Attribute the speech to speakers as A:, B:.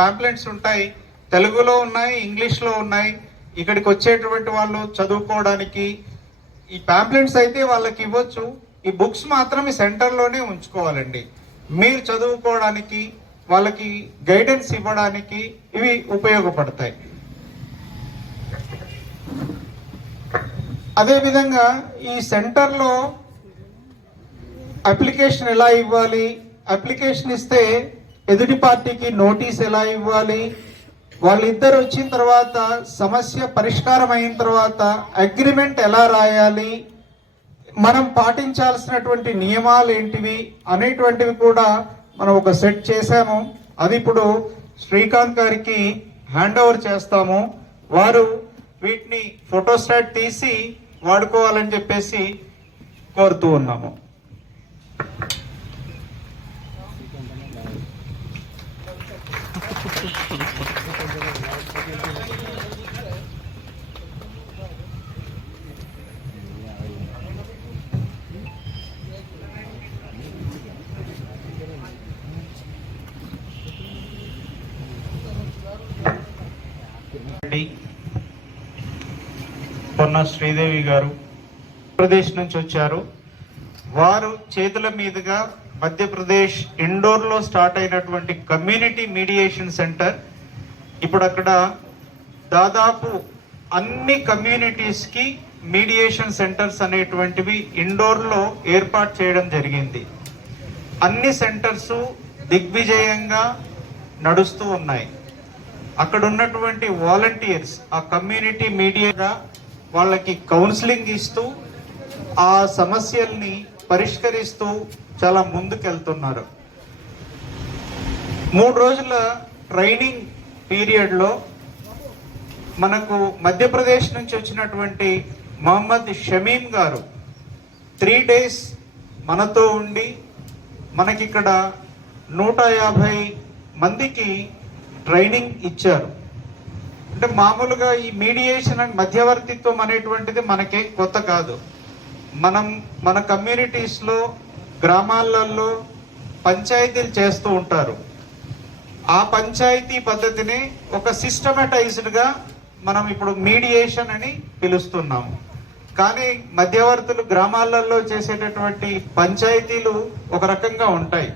A: Pamphlets ఉంటాయి. తెలుగులో ఉన్నాయి ఇంగ్లీష్లో ఉన్నాయి. ఇక్కడికి వచ్చేటువంటి వాళ్ళు చదువుకోవడానికి ఈ ప్యాంప్లెట్స్ అయితే వాళ్ళకి ఇవ్వచ్చు. ఈ బుక్స్ మాత్రం ఈ సెంటర్లోనే ఉంచుకోవాలండి. మీరు చదువుకోవడానికి వాళ్ళకి గైడెన్స్ ఇవ్వడానికి ఇవి ఉపయోగపడతాయి. అదేవిధంగా ఈ సెంటర్లో అప్లికేషన్ ఎలా ఇవ్వాలి? అప్లికేషన్ ఇస్తే ఎదుటి పార్టీకి నోటీస్ ఎలా ఇవ్వాలి? వాళ్ళిద్దరు వచ్చిన తర్వాత సమస్య పరిష్కారం అయిన తర్వాత అగ్రిమెంట్ ఎలా రాయాలి? మనం పాటించాల్సినటువంటి నియమాలు ఏంటివి అనేటువంటివి కూడా మనం ఒక సెట్ చేశాము. అది ఇప్పుడు శ్రీకాంత్ గారికి హ్యాండ్ ఓవర్ చేస్తాము. వారు వీటిని ఫోటోస్టాట్ తీసి వాడుకోవాలని చెప్పేసి కోరుతూ ఉన్నాము. పొన్న శ్రీదేవి గారు. ఆంధ్రప్రదేశ్ నుంచి వచ్చారు. వారు చేతుల మీదుగా మధ్యప్రదేశ్ ఇండోర్లో స్టార్ట్ అయినటువంటి కమ్యూనిటీ మీడియేషన్ సెంటర్. ఇప్పుడు అక్కడ దాదాపు అన్ని కమ్యూనిటీస్కి మీడియేషన్ సెంటర్స్ అనేటువంటివి ఇండోర్లో ఏర్పాటు చేయడం జరిగింది. అన్ని సెంటర్స్ దిగ్విజయంగా నడుస్తూ ఉన్నాయి. అక్కడ ఉన్నటువంటి వాలంటీర్స్ ఆ కమ్యూనిటీ మీడియాగా వాళ్ళకి కౌన్సిలింగ్ ఇస్తూ ఆ సమస్యల్ని పరిష్కరిస్తూ చాలా ముందుకెళ్తున్నారు. మూడు రోజుల ట్రైనింగ్ పీరియడ్లో మనకు మధ్యప్రదేశ్ నుంచి వచ్చినటువంటి మహమ్మద్ షమీం గారు త్రీ డేస్ మనతో ఉండి మనకిక్కడ నూట యాభై మందికి ట్రైనింగ్ ఇచ్చారు. అంటే మామూలుగా ఈ మీడియేషన్ అండ్ మధ్యవర్తిత్వం అనేటువంటిది మనకేం కొత్త కాదు. మనం మన కమ్యూనిటీస్లో గ్రామాలలో పంచాయతీలు చేస్తూ ఉంటారు. ఆ పంచాయతీ పద్ధతిని ఒక సిస్టమటైజ్డ్గా మనం ఇప్పుడు మీడియేషన్ అని పిలుస్తున్నాము. కానీ మధ్యవర్తులు గ్రామాలలో చేసేటటువంటి పంచాయతీలు ఒక రకంగా ఉంటాయి.